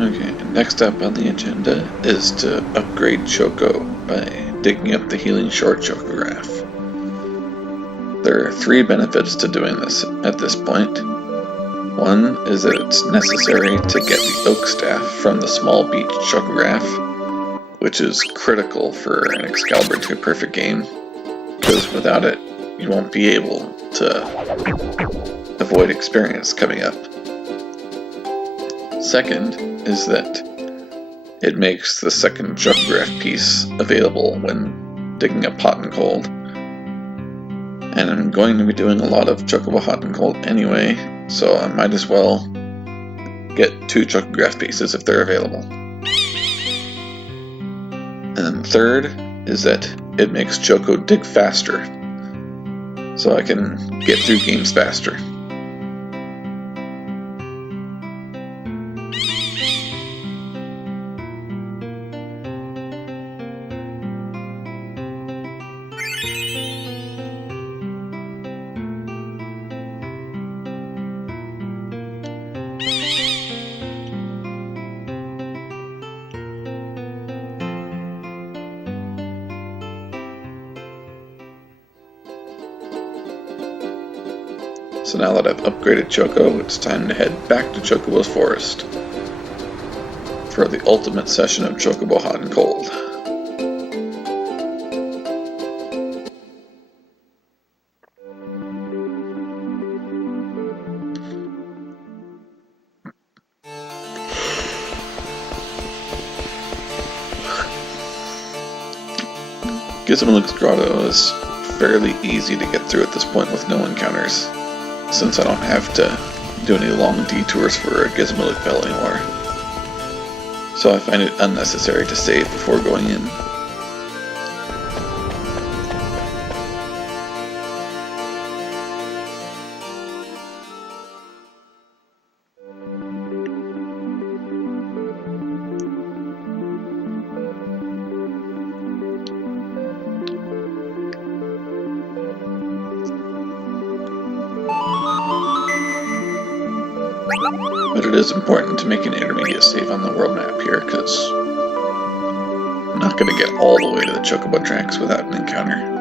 Okay, next up on the agenda is to upgrade Choco by digging up the healing short chocograph. There are 3 benefits to doing this at this point. One is that it's necessary to get the oak staff from the small beach chocograph, which is critical for an Excalibur 2 perfect game, because without it, you won't be able to avoid experience coming up. Second is that it makes the second chocograph piece available when digging up hot and cold. And I'm going to be doing a lot of Chocobo hot and cold anyway, so I might as well get 2 chocograph pieces if they're available. And then third is that it makes Choco dig faster, so I can get through games faster. So now that I've upgraded Choco, it's time to head back to Chocobo's Forest for the ultimate session of Chocobo Hot and Cold. Gizmolik's Grotto is fairly easy to get through at this point with no encounters, since I don't have to do any long detours for a Gizmolik Bell anymore. So I find it unnecessary to save before going in. But it is important to make an intermediate save on the world map here, because I'm not going to get all the way to the Chocobo tracks without an encounter.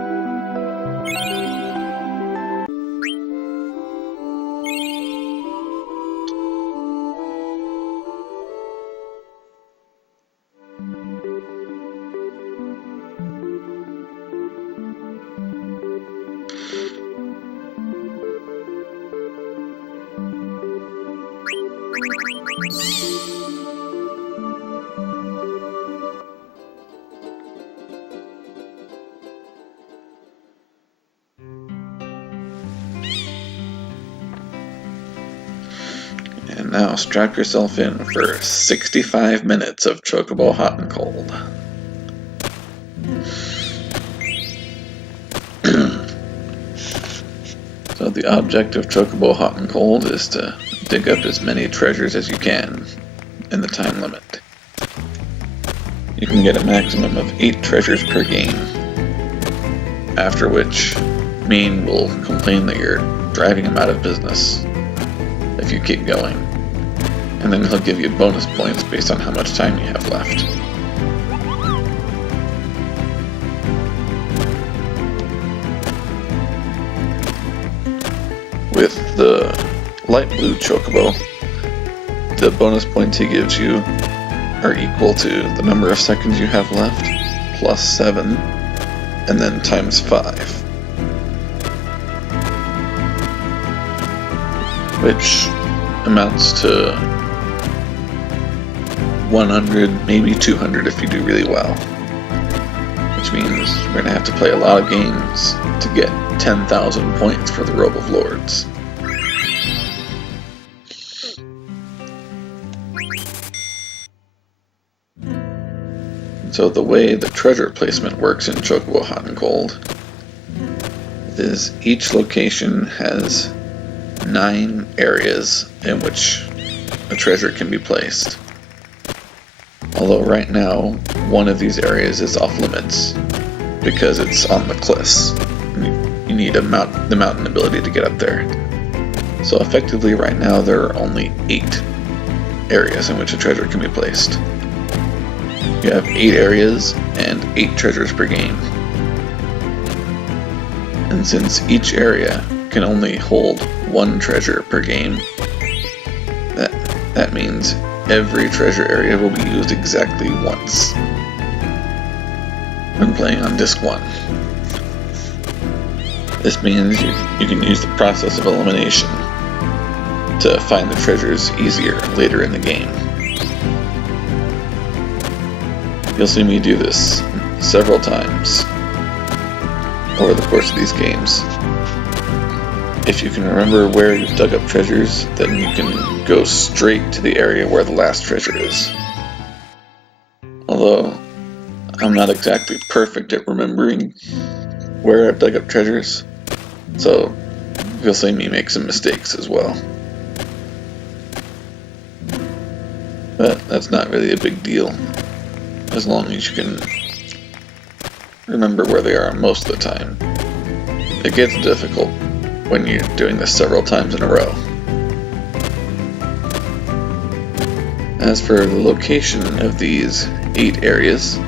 And now strap yourself in for 65 minutes of Chocobo Hot and Cold. So the object of Chocobo Hot and Cold is to dig up as many treasures as you can in the time limit. You can get a maximum of 8 treasures per game, after which Mean will complain that you're driving him out of business if you keep going, and then he'll give you bonus points based on how much time you have left. With the light blue Chocobo, the bonus points he gives you are equal to the number of seconds you have left, plus 7, and then times 5. Which amounts to 100, maybe 200 if you do really well. Which means we're going to have to play a lot of games to get 10,000 points for the Robe of Lords. So the way the treasure placement works in Chocobo Hot and Cold is each location has 9 areas in which a treasure can be placed. Although right now, one of these areas is off limits because it's on the cliffs. You need the mountain ability to get up there. So effectively right now there are only 8 areas in which a treasure can be placed. You have 8 areas and 8 treasures per game. And since each area can only hold 1 treasure per game, that means every treasure area will be used exactly once when playing on Disc 1. This means you can use the process of elimination to find the treasures easier later in the game. You'll see me do this several times over the course of these games. If you can remember where you've dug up treasures, then you can go straight to the area where the last treasure is. Although I'm not exactly perfect at remembering where I've dug up treasures, so you'll see me make some mistakes as well. But that's not really a big deal, as long as you can remember where they are most of the time. It gets difficult when you're doing this several times in a row. As for the location of these 8 areas,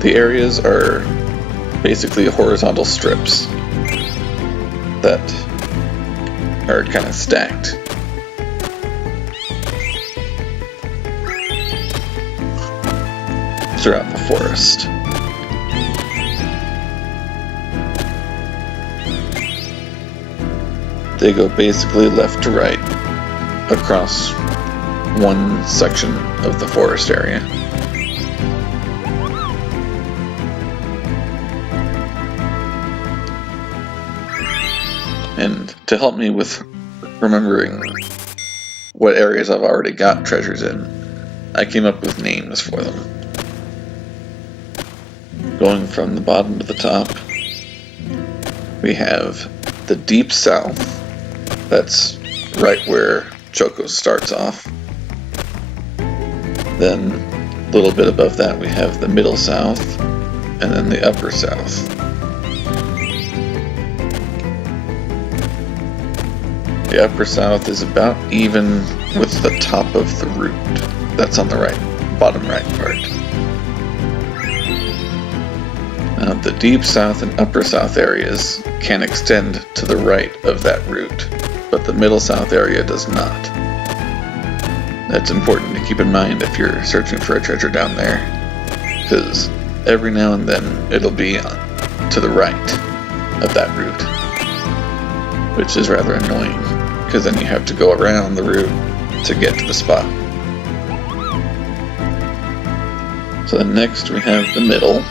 the areas are basically horizontal strips that are kind of stacked. Throughout the forest. They go basically left to right across one section of the forest area. And to help me with remembering what areas I've already got treasures in, I came up with names for them. Going from the bottom to the top, we have the Deep South. That's right where Choco starts off. Then, a little bit above that, we have the Middle South, and then the Upper South. The Upper South is about even with the top of the root. That's on the bottom right part. The Deep South and Upper South areas can extend to the right of that route, but the Middle South area does not. That's important to keep in mind if you're searching for a treasure down there, because every now and then it'll be to the right of that route, which is rather annoying, because then you have to go around the route to get to the spot. So then next we have the middle.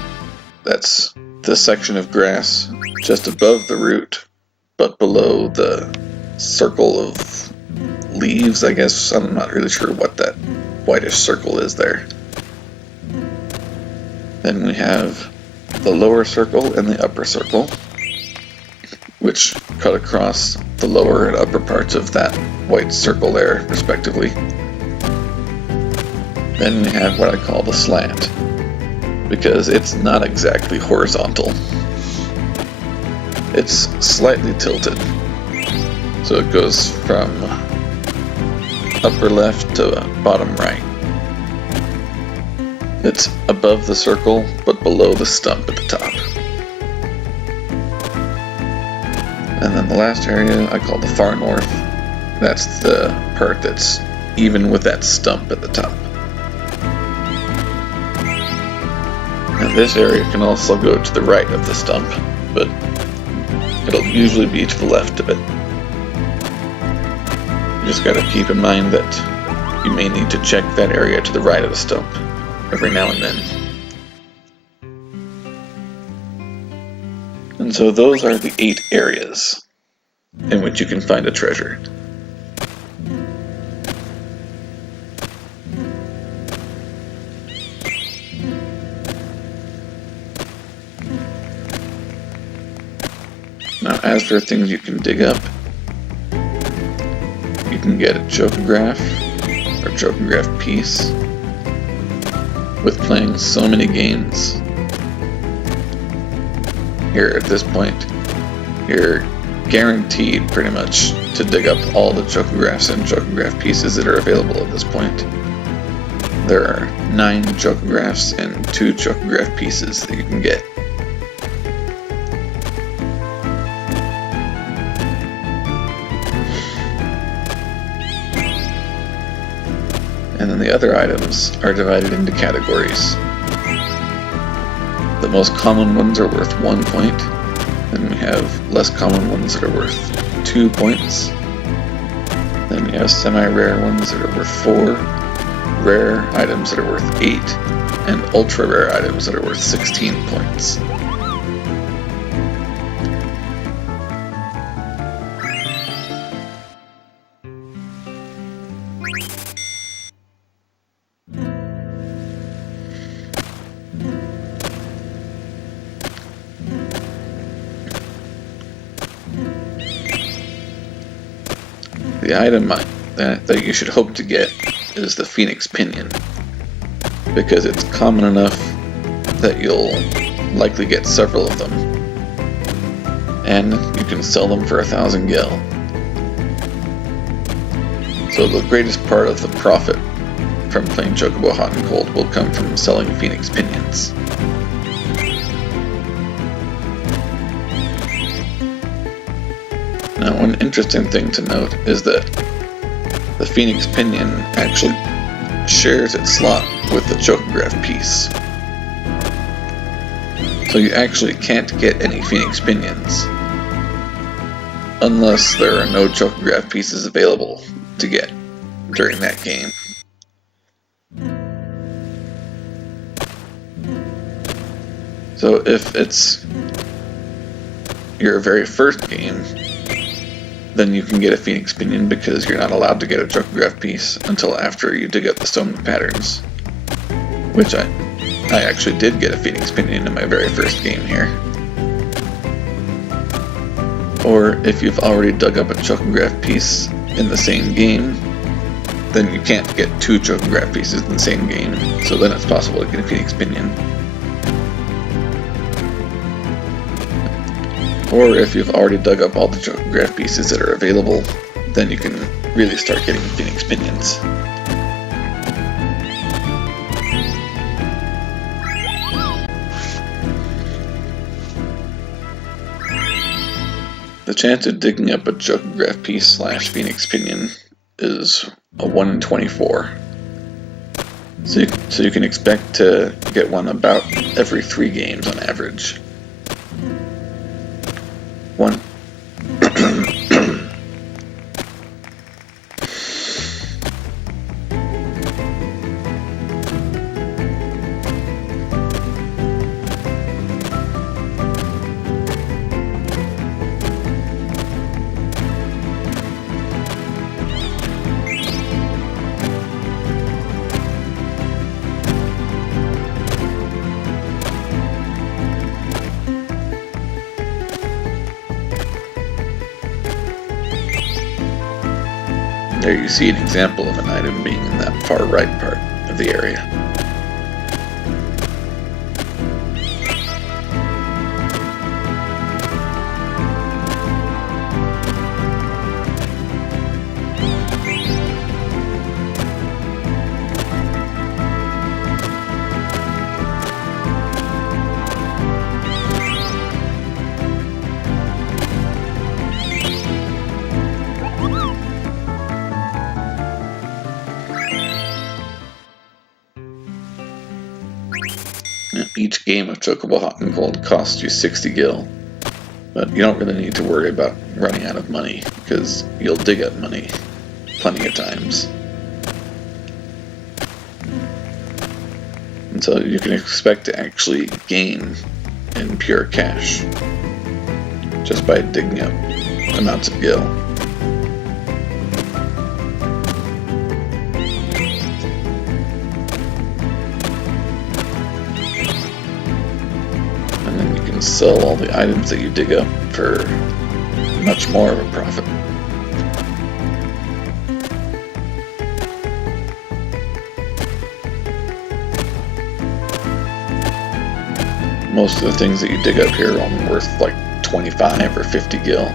That's the section of grass just above the root, but below the circle of leaves, I guess. I'm not really sure what that whitish circle is there. Then we have the lower circle and the upper circle, which cut across the lower and upper parts of that white circle there, respectively. Then we have what I call the slant, because it's not exactly horizontal. It's slightly tilted. So it goes from upper left to bottom right. It's above the circle, but below the stump at the top. And then the last area I call the far north. That's the part that's even with that stump at the top. And this area can also go to the right of the stump, but it'll usually be to the left of it. You just gotta keep in mind that you may need to check that area to the right of the stump every now and then. And so those are the 8 areas in which you can find a treasure. Now, as for things you can dig up, you can get a chocograph or chocograph piece. With playing so many games here at this point, you're guaranteed pretty much to dig up all the chocographs and chocograph pieces that are available at this point. There are 9 chocographs and 2 chocograph pieces that you can get. And then the other items are divided into categories. The most common ones are worth 1 point, then we have less common ones that are worth 2 points, then we have semi-rare ones that are worth 4, rare items that are worth 8, and ultra-rare items that are worth 16 points. The item that you should hope to get is the Phoenix Pinion, because it's common enough that you'll likely get several of them, and you can sell them for 1,000 gil. So the greatest part of the profit from playing Chocobo Hot and Cold will come from selling Phoenix Pinions. Now, one interesting thing to note is that the Phoenix Pinion actually shares its slot with the chocograph piece. So you actually can't get any Phoenix Pinions unless there are no chocograph pieces available to get during that game. So if it's your very first game, then you can get a Phoenix Pinion because you're not allowed to get a chocograph piece until after you dig up the stone patterns. Which I actually did get a Phoenix Pinion in my very first game here. Or if you've already dug up a chocograph piece in the same game, then you can't get 2 chocograph pieces in the same game, so then it's possible to get a Phoenix Pinion. Or if you've already dug up all the chocograph pieces that are available, then you can really start getting Phoenix Pinions. The chance of digging up a chocograph piece / Phoenix Pinion is a 1 in 24. So you can expect to get one about every 3 games on average. One. There you see an example of an item being in that far right part of the area. Each game of Chocobo Hot and Cold costs you 60 gil, but you don't really need to worry about running out of money, because you'll dig up money plenty of times. And so you can expect to actually gain in pure cash just by digging up amounts of gil. Sell all the items that you dig up for much more of a profit. Most of the things that you dig up here are only worth like 25 or 50 gil,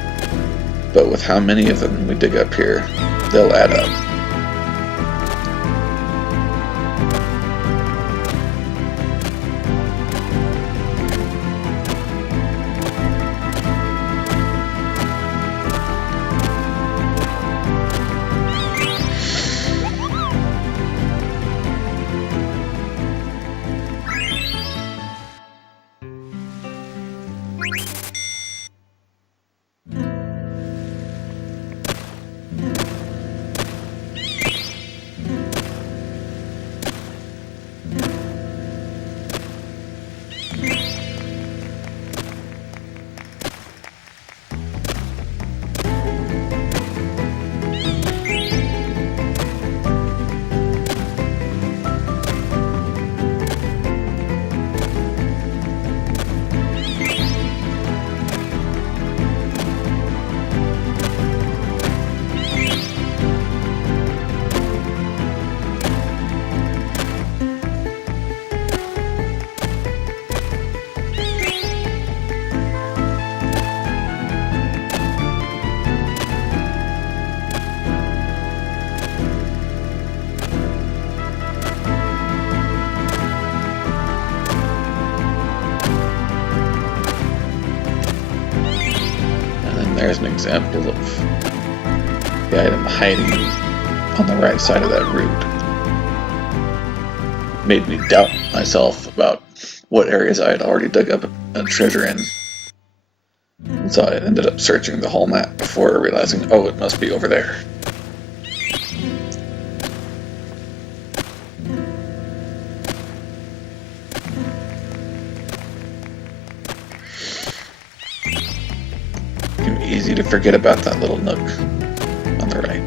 but with how many of them we dig up here, they'll add up. There's an example of the item hiding on the right side of that route. Made me doubt myself about what areas I had already dug up a treasure in. And so I ended up searching the whole map before realizing, oh, it must be over there. Easy to forget about that little nook on the right.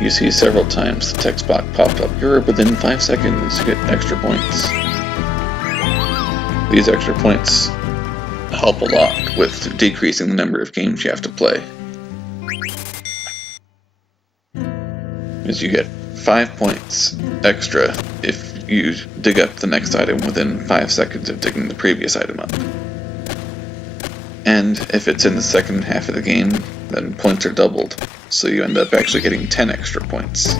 You see several times the text box popped up. You're within 5 seconds to get extra points. These extra points help a lot with decreasing the number of games you have to play. As you get 5 points extra if you dig up the next item within 5 seconds of digging the previous item up. And if it's in the second half of the game, then points are doubled, so you end up actually getting 10 extra points.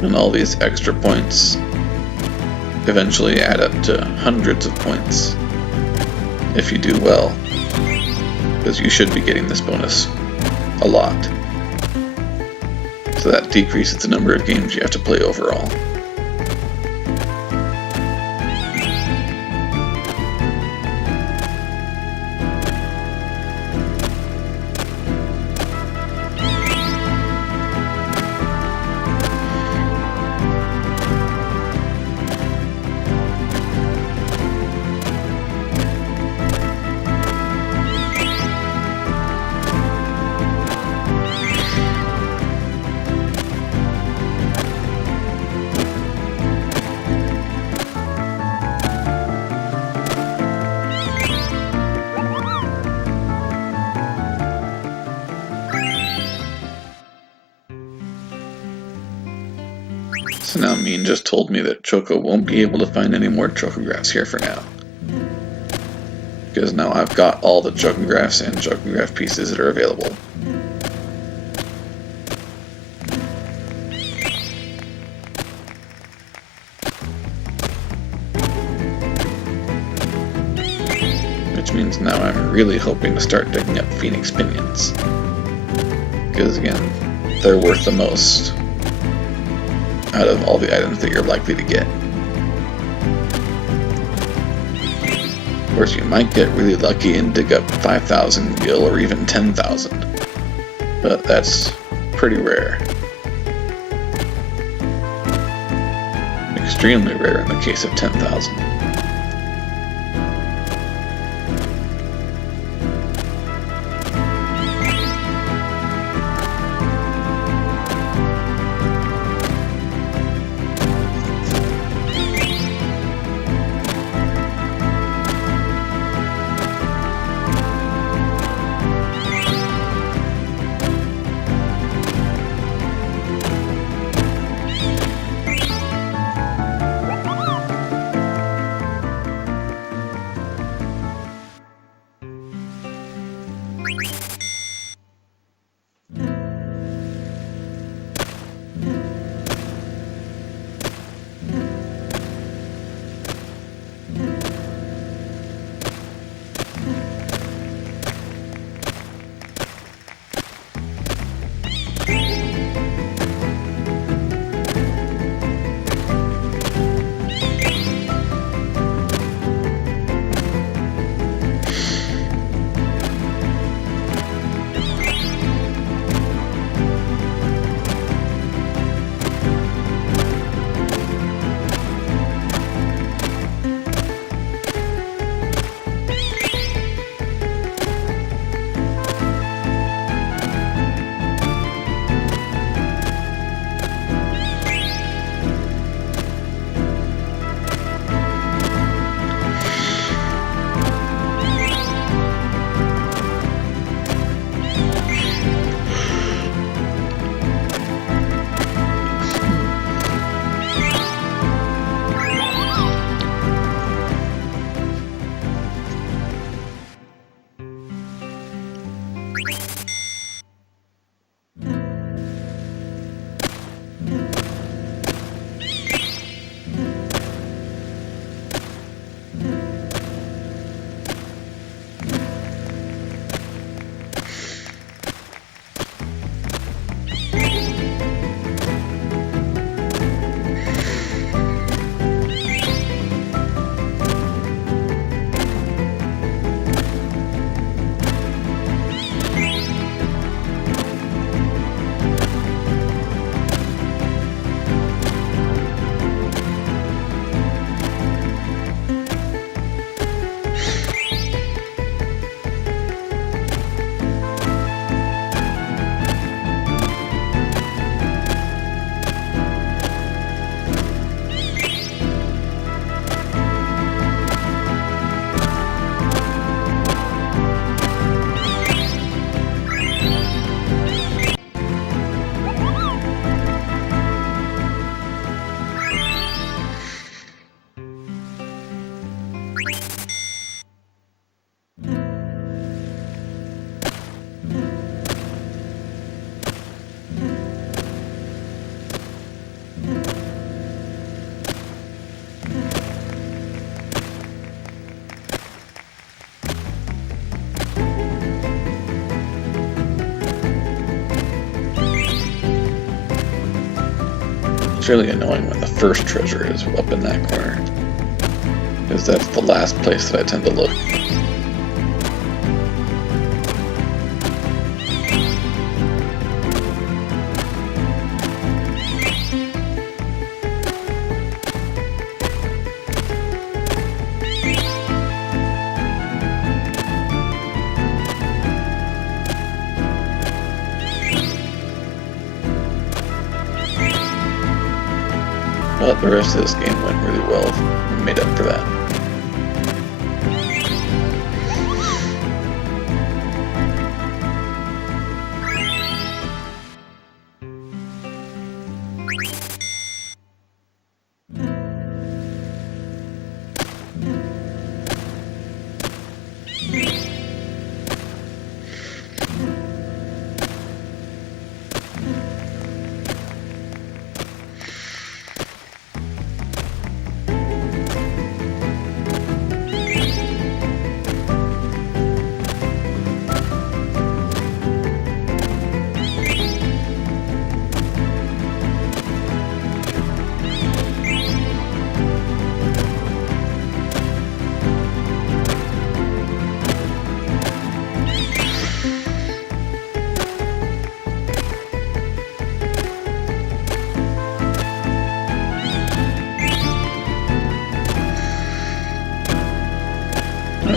And all these extra points eventually add up to hundreds of points if you do well, because you should be getting this bonus a lot. So that decreases the number of games you have to play overall. So now Mean just told me that Choco won't be able to find any more chocographs here for now. Because now I've got all the chocographs and chocograph pieces that are available. Which means now I'm really hoping to start digging up Phoenix Pinions. Because again, they're worth the most out of all the items that you're likely to get. Of course, you might get really lucky and dig up 5,000 gil or even 10,000, but that's pretty rare. Extremely rare in the case of 10,000. It's really annoying when the first treasure is up in that corner, because that's the last place that I tend to look. But the rest of this game went really well and made up for that.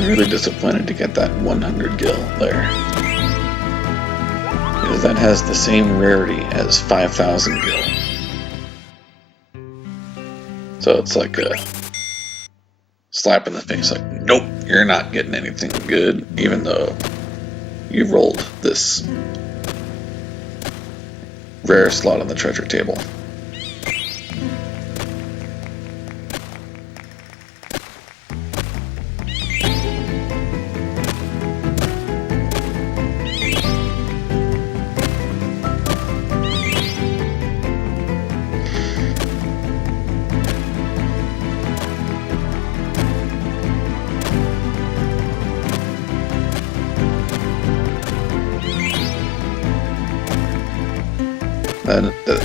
was really disappointed to get that 100 gil there, because that has the same rarity as 5,000 gil. So it's like a slap in the face, like, nope, you're not getting anything good, even though you rolled this rare slot on the treasure table.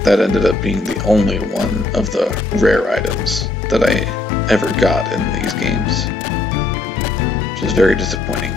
That ended up being the only one of the rare items that I ever got in these games, which is very disappointing.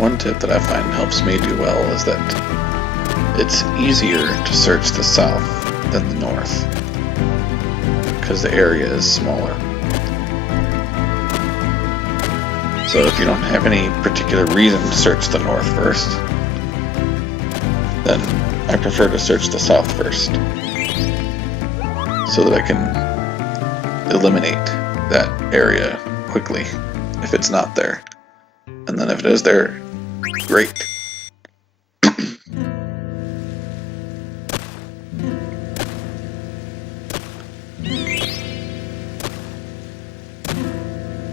One tip that I find helps me do well is that it's easier to search the south than the north, because the area is smaller. So if you don't have any particular reason to search the north first, then I prefer to search the south first, so that I can eliminate that area quickly if it's not there. And then if it is there, great.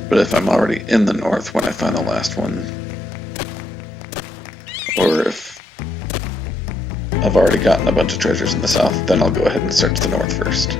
But if I'm already in the north when I find the last one, or if I've already gotten a bunch of treasures in the south, then I'll go ahead and search the north first.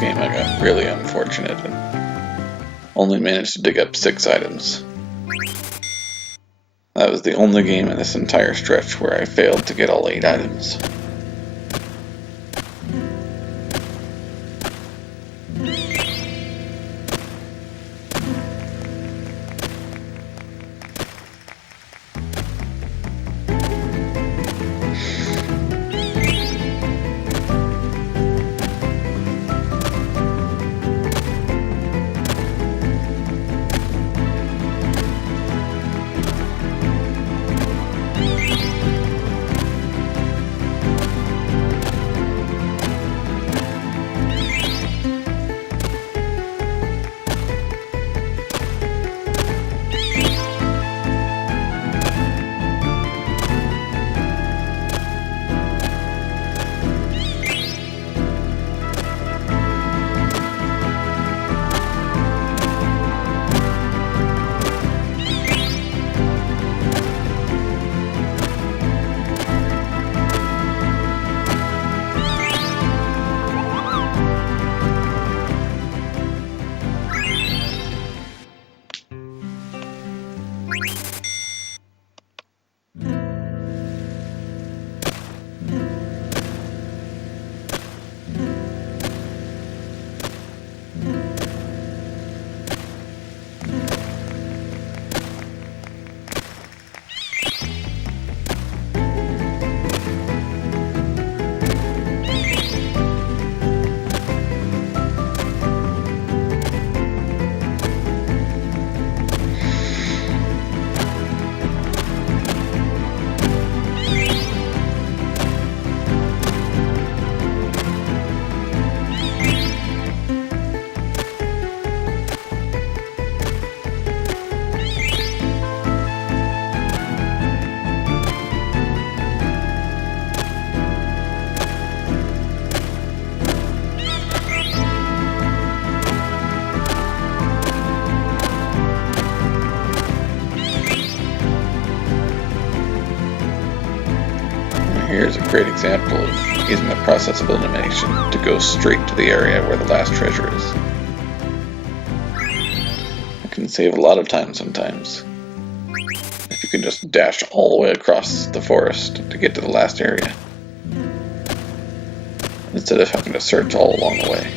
game I got really unfortunate and only managed to dig up 6 items. That was the only game in this entire stretch where I failed to get all 8 items. Here's a great example of using the process of elimination to go straight to the area where the last treasure is. It can save a lot of time sometimes, if you can just dash all the way across the forest to get to the last area, instead of having to search all along the way.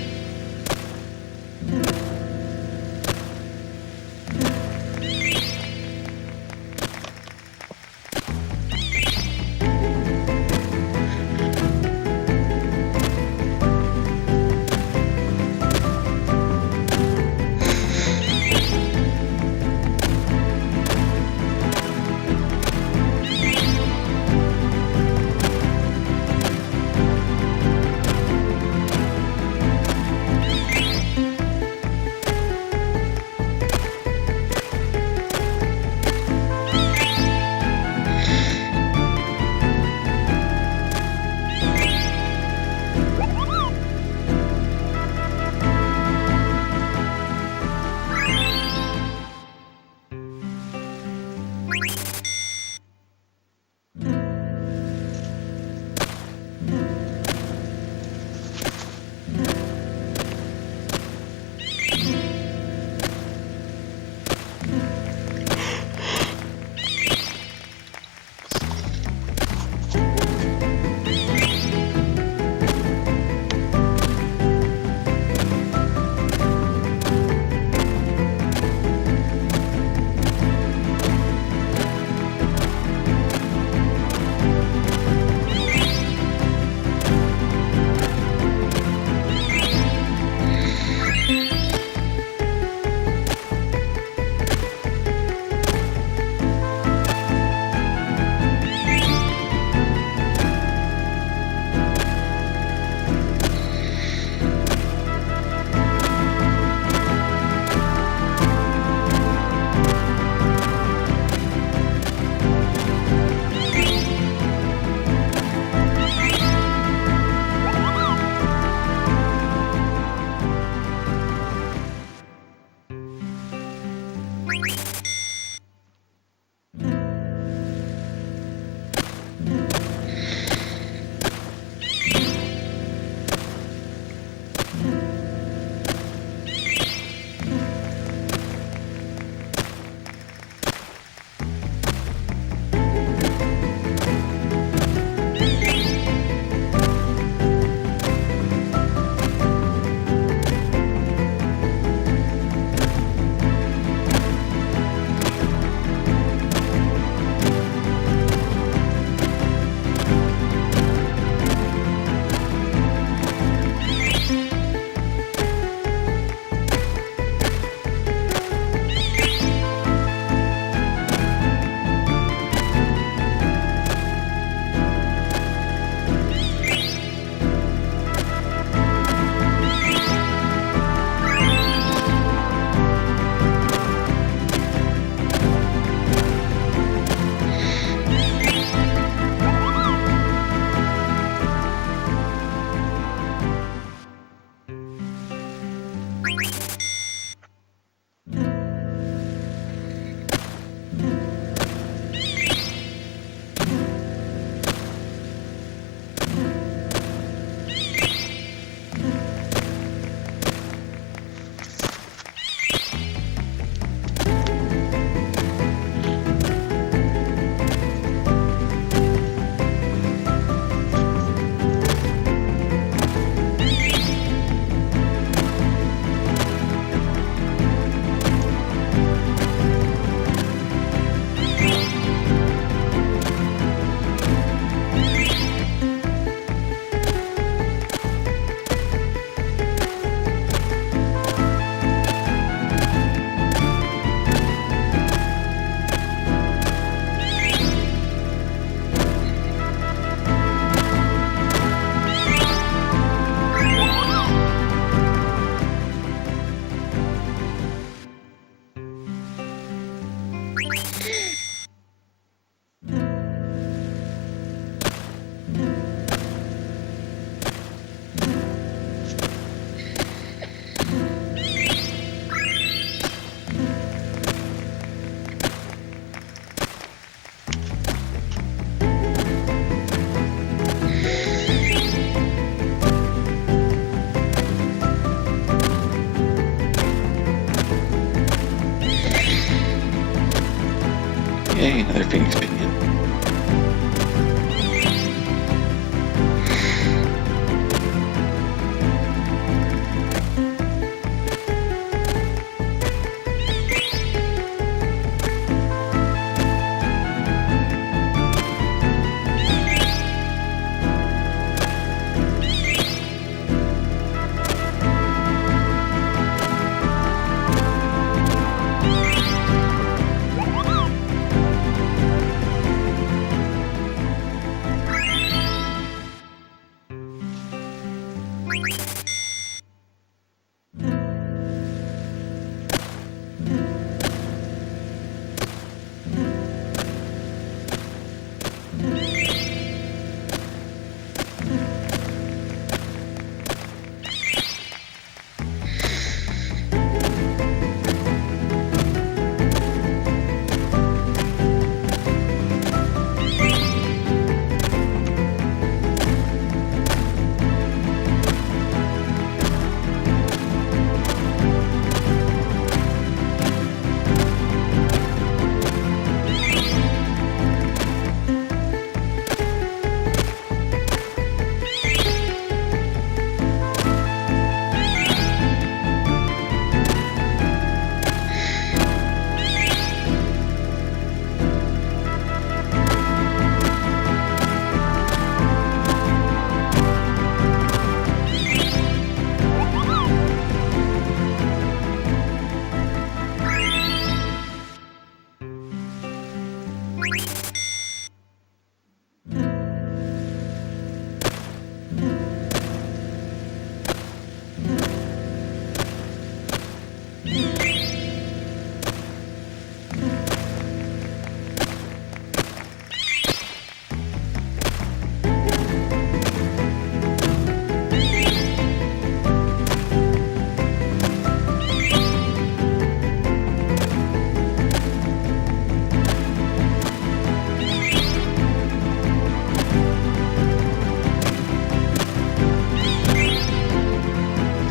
Yay, another Phoenix Pinion.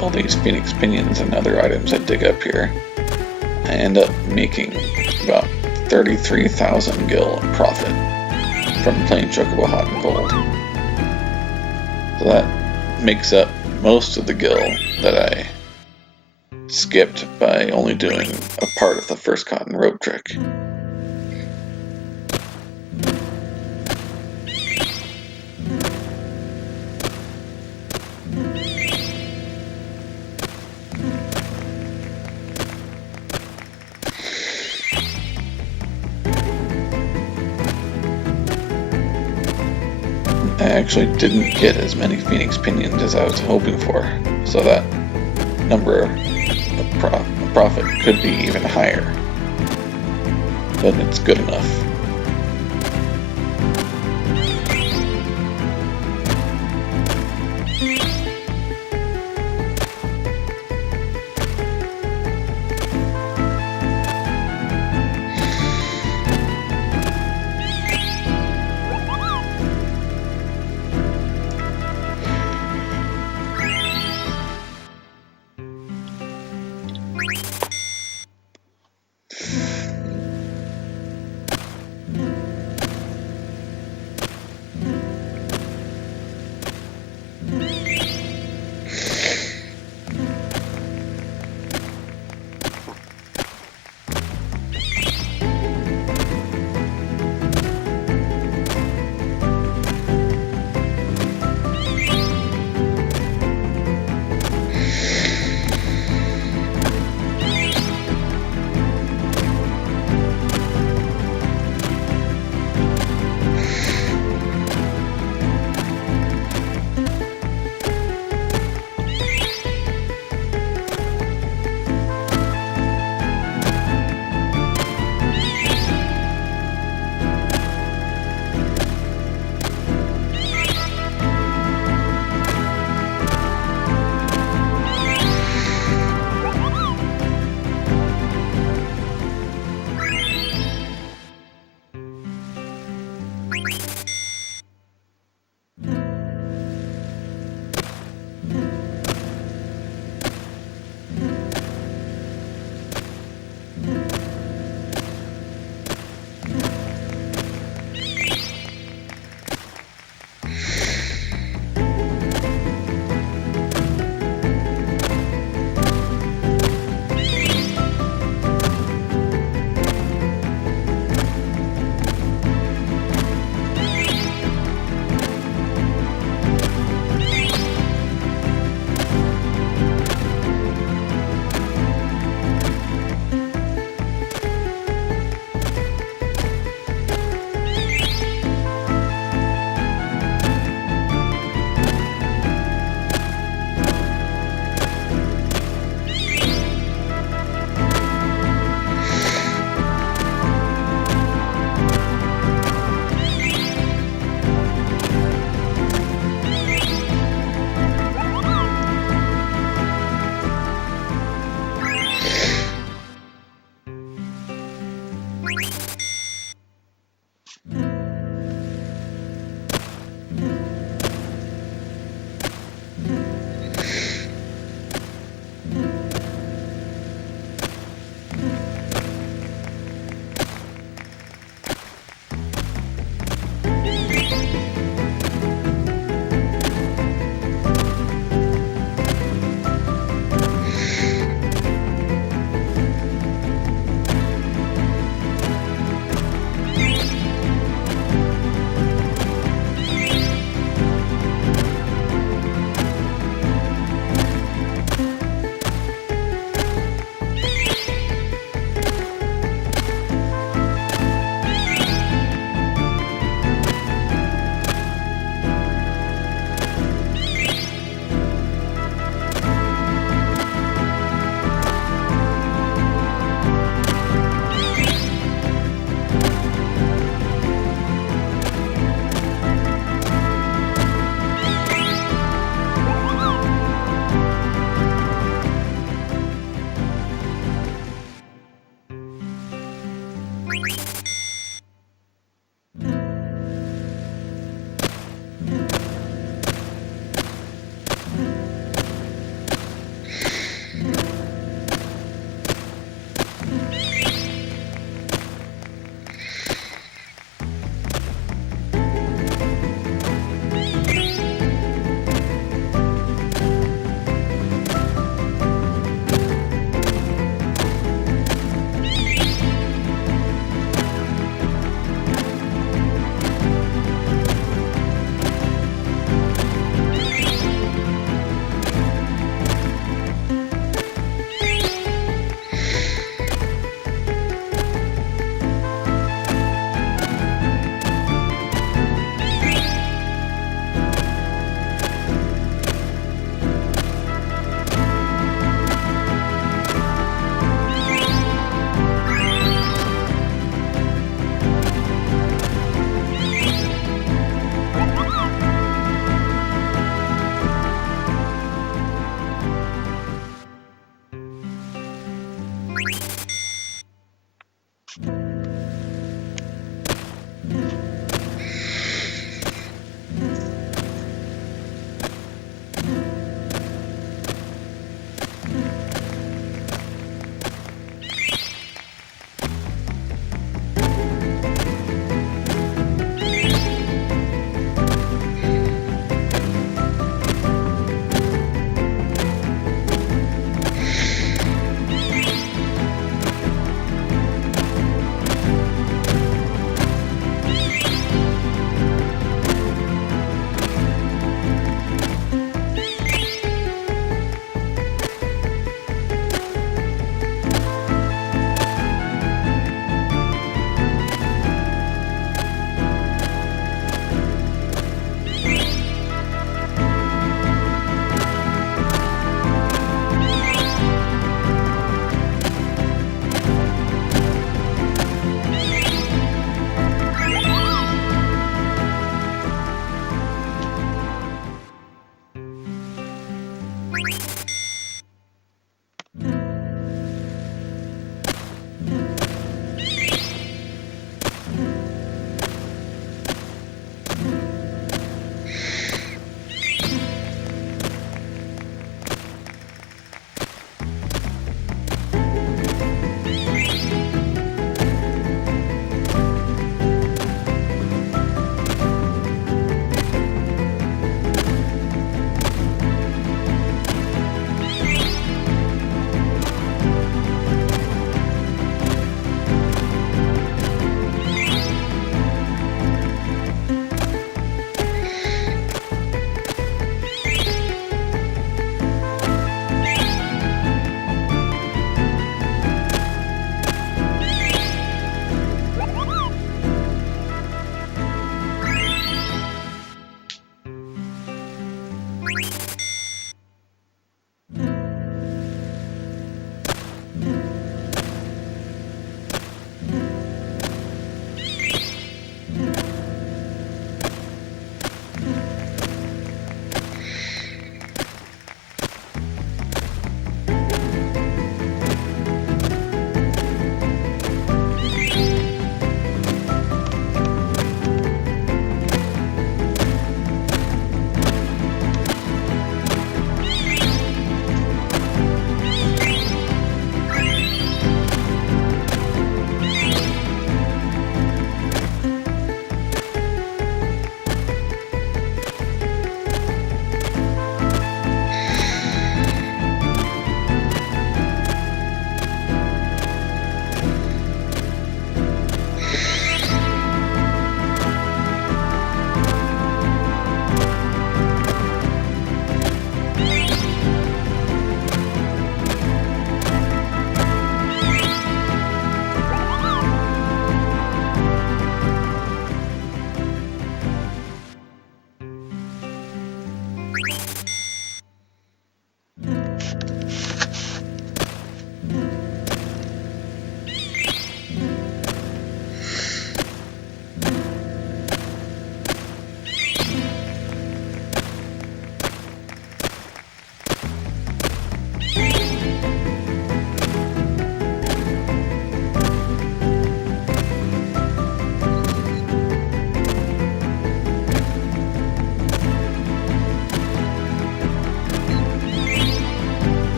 All these Phoenix Pinions and other items I dig up here, I end up making about 33,000 gil profit from playing Chocobo Hot and Cold. So that makes up most of the gil that I skipped by only doing a part of the first cotton rope trick. I actually didn't get as many Phoenix Pinions as I was hoping for, so that number of profit could be even higher, but it's good enough.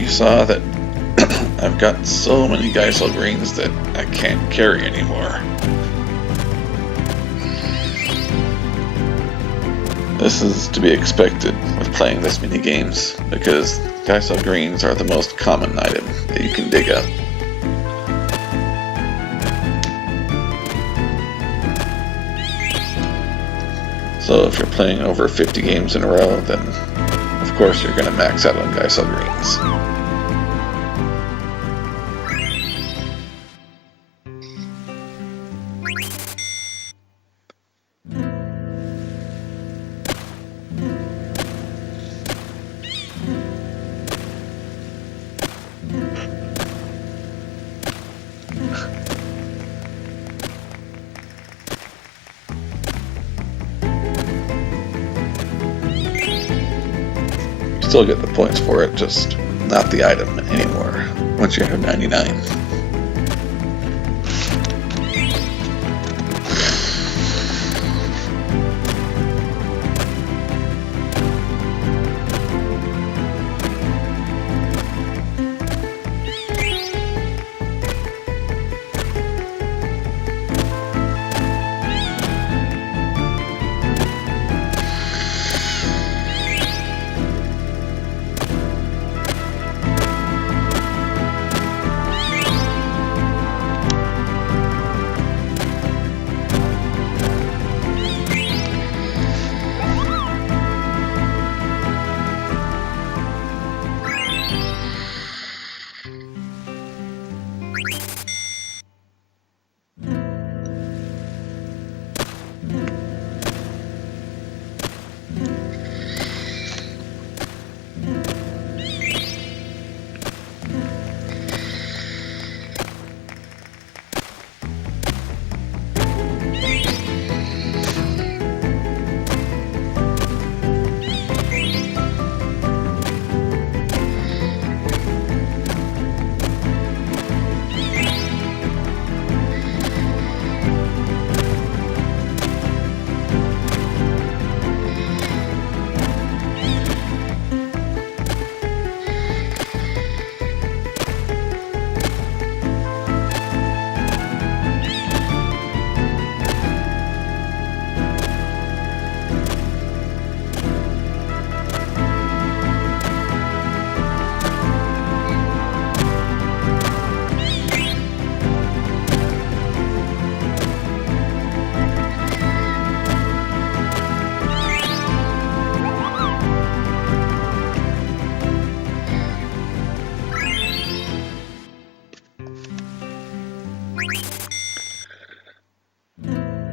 you saw that I've got so many Geisel greens that I can't carry anymore. This is to be expected with playing this many games, because Geisel greens are the most common item that you can dig up. So if you're playing over 50 games in a row, then of course you're going to max out on Geisel greens. Still get the points for it, just not the item anymore once you have 99.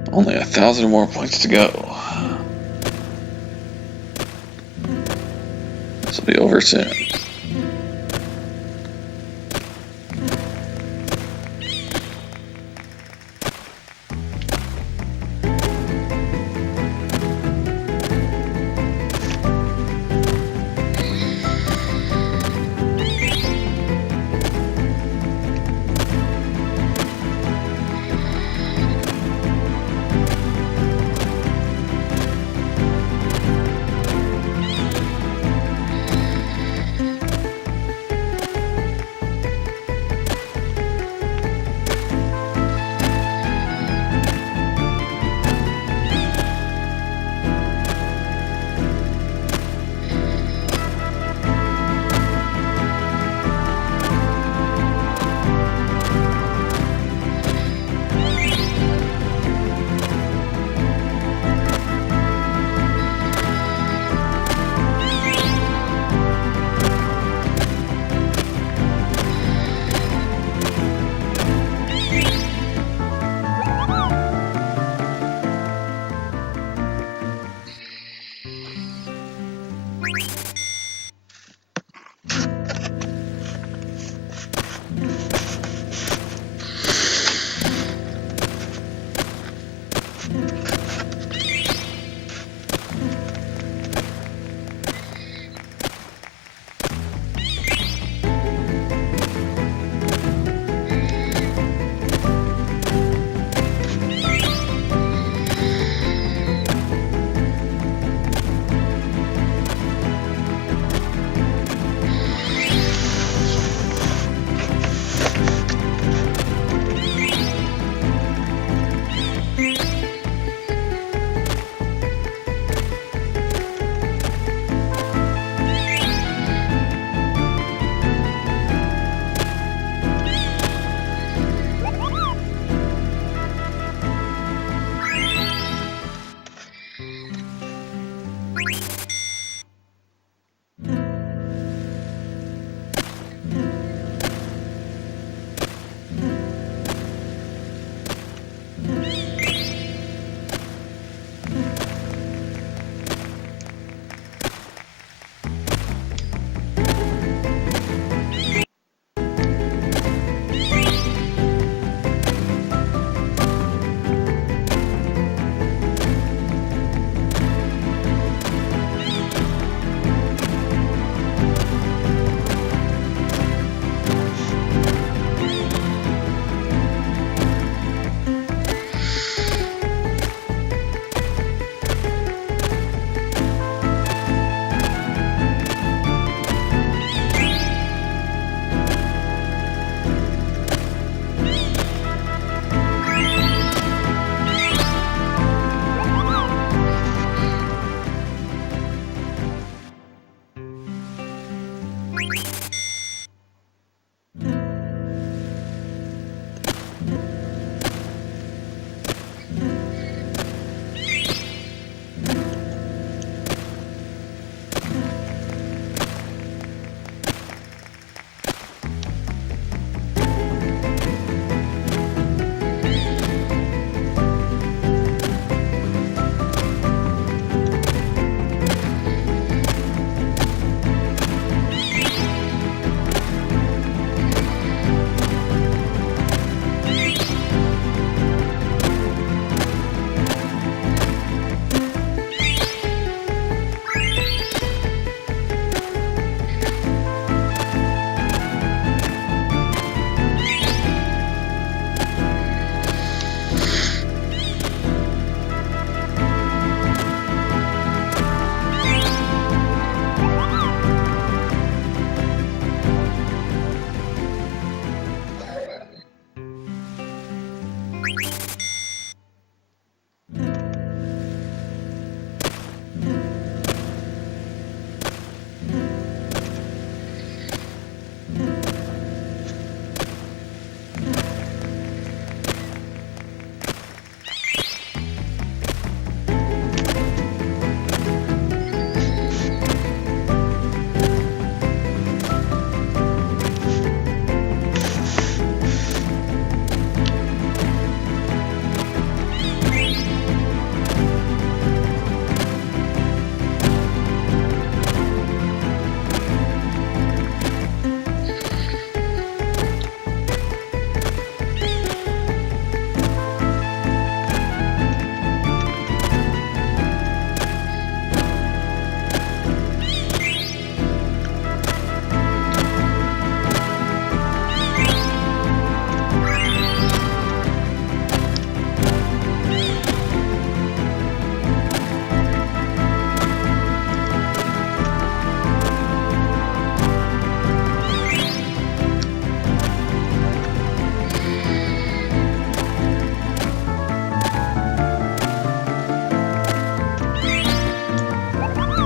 Only 1,000 more points to go. This will be over soon.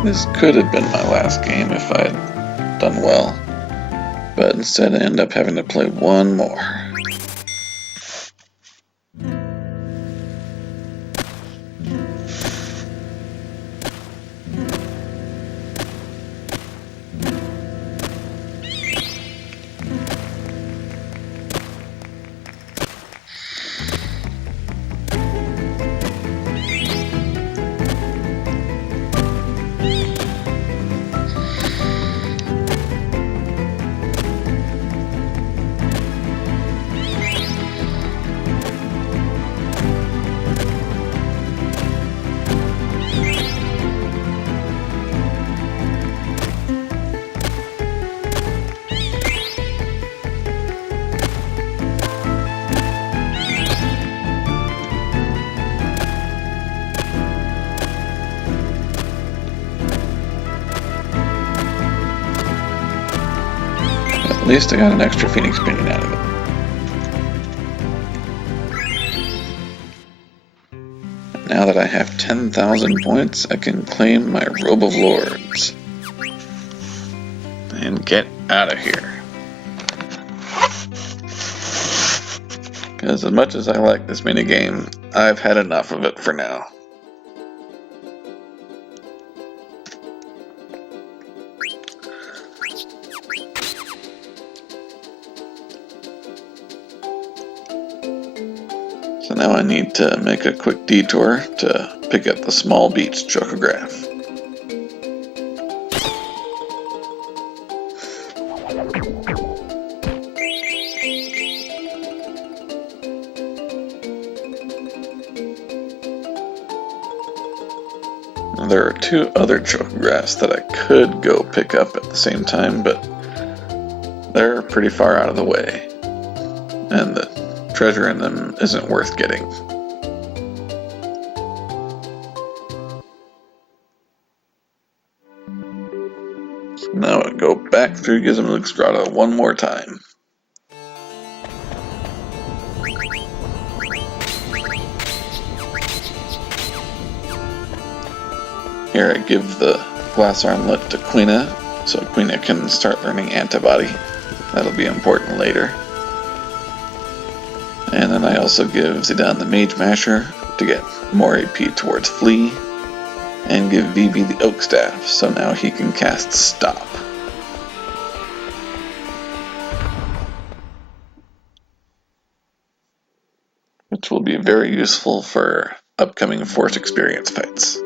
This could have been my last game if I had done well, but instead I end up having to play one more. At least I got an extra Phoenix Pinion out of it. Now that I have 10,000 points, I can claim my Robe of Lords. And get out of here. Because as much as I like this minigame, I've had enough of it for now. Now I need to make a quick detour to pick up the small beach chocograph. There are two other chocographs that I could go pick up at the same time, but they're pretty far out of the way, and the treasure in them isn't worth getting. Now I go back through Gizmo's Grotto one more time. Here I give the glass armlet to Quina, so Quina can start learning antibody. That'll be important later. And then I also give Zidane the Mage Masher to get more AP towards Flee, and give Vivi the Oak Staff, so now he can cast Stop. Which will be very useful for upcoming Force Experience fights.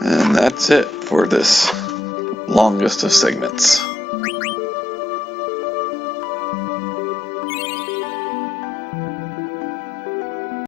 And that's it for this longest of segments.